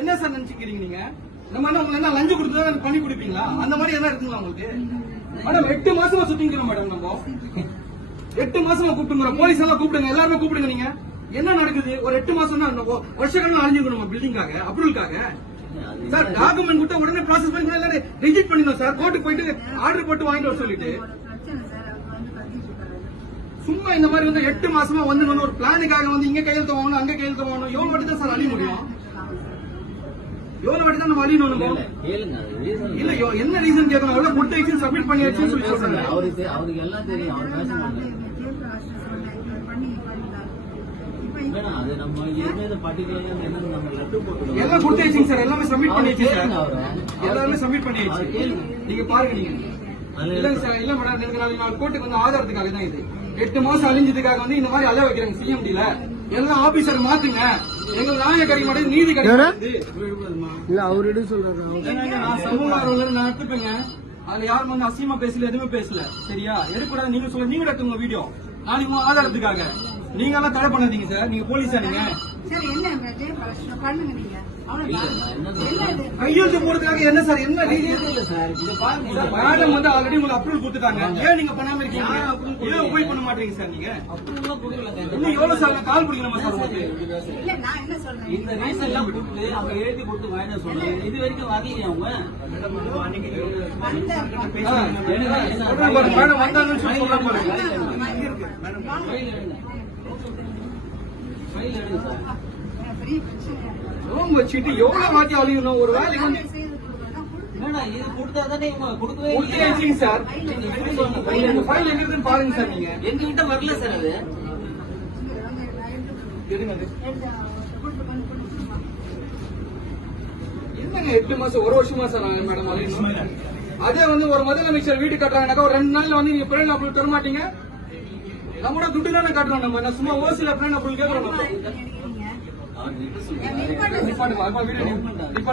என்ன சார் நினைச்சுக்கிறீங்க நீங்க? நம்ம என்ன உங்களுக்கு என்ன லஞ்சம் கொடுத்தா பண்ணி கொடுப்பீங்களா? அந்த மாதிரி என்ன இருக்குங்களா உங்களுக்கு? மேடம் 8 மாசமா சுத்திக்கிறோம் மேடம். நம்ம 8 மாசமா கூப்பிட்டுங்கிறோம். போலீஸ் எல்லாம் கூப்பிடுங்க, எல்லாருமே கூப்பிடுங்க. நீங்க என்ன நடக்குது? ஒரு 8 மாசம் வருஷங்கள் அழிஞ்சுக்கணும் பில்டிங்காக அப்ரூவலுக்காக. சார் டாக்குமெண்ட் கொடுத்தா உடனே ப்ராசஸ் பண்ணி ரிஜெக்ட் பண்ணிடணும் சார். கோர்ட்டுக்கு போயிட்டு ஆர்டர் போட்டு வாங்கிட்டு வர சொல்லிட்டு சும்மா இந்த மாதிரி வந்து 8 மாசமா வந்து ஒரு பிளானுக்காக வந்து இங்க கையெழுத்து வாங்கணும், அங்க கையெழுத்து வாங்கணும். எவ்வளவு வாட்டி தான் சார் அழிய முடியும்? எவ்வளவு வாட்டி தான் நம்ம அழியணும்? இல்ல என்ன ரீசன் கேட்கணும்? அவ்வளவு கொட்டேஷன் சப்மிட் பண்ணியாச்சுன்னு சொல்லி சொல்றாங்க. அவருக்கு எல்லாம் தெரியும். அவர் பேச மாட்டாங்க. எல்லாம் கொடுத்தாச்சுங்க சார். எல்லாமே சப்மிட் பண்ணியாச்சு சார். எல்லாருமே சப்மிட் பண்ணியாச்சு. நீங்க பாருங்க. நீங்க இல்லங்க சார். இல்ல மேடம், எனக்கு நாளைக்கு கோர்ட்டுக்கு வந்து ஆதாரத்துக்காக தான் இது. 8 மாசம் அழிஞ்சதுக்காக வந்து இந்த மாதிரி அலைய வைக்கிறாங்க சிஎம்டில. எல்லாம் ஆபீசர் மாத்துங்க. எங்க நியாயம் கிடைக்க மாட்டேங்குது, நீதி கிடைக்க இல்ல அவரு சொல்றாரு. நான் சமூக ஆர்வலர் நான் எடுத்துப்பேங்க. அதுல யாரும் வந்து அசியமா பேசல, எதுவுமே பேசல. சரியா? எடுக்கூடாது. நீங்க சொல்ல, நீங்க எடுத்துங்க வீடியோ. நாளைக்கு உங்க ஆதாரத்துக்காக நீங்க எல்லாம் தடை பண்ணாதீங்க சார். நீங்க போலீஸா? நீங்க கையெழுத்து போறதுக்காக என்ன சார்? என்ன மேடம் வந்து ஆல்ரெடி உங்களுக்கு அப்ரூவல் கொடுத்துட்டாங்க. ஏன் நீங்க பண்ணாம இருக்கீங்க? ஏன் போய் பண்ண மாட்டீங்க சார்? நீங்க இன்னும் எவ்வளவு சார் கால் பிடிக்கணுமா சார் உங்களுக்கு? இந்த ரீசன் எல்லாம் கொடுத்து அவங்க எழுதி கொடுத்து வாங்கின சொல்லி இது வரைக்கும் வரலையே அவங்க. மேடம் வந்தாங்கன்னு சொல்லி சொல்றாங்க பாருங்க. ரூம் வச்சுட்டு எவ்வளவு மாத்தி அழியணும்? ஒரு வேலைக்கு வந்து இது கொடுத்தாதானே கொடுக்கவே சார். ஃபைல் எங்க இருக்குன்னு பாருங்க சார். நீங்க எங்க கிட்ட வரல சார். அது என்னங்க 8 மாசம் 1 வருஷமா சார் மேடம் அழியணும்? அதே வந்து ஒரு முதலமைச்சர் வீடு கட்டுறாங்கனாக்கா ஒரு 2 நாள்ல வந்து நீங்க பிளான் அப்ரூவல் தர மாட்டீங்க. நம்மளோட துட்டு தானே கட்டுறோம். நம்ம சும்மா ஓசில பிளான் அப்ரூவல் கேட்கறோம்.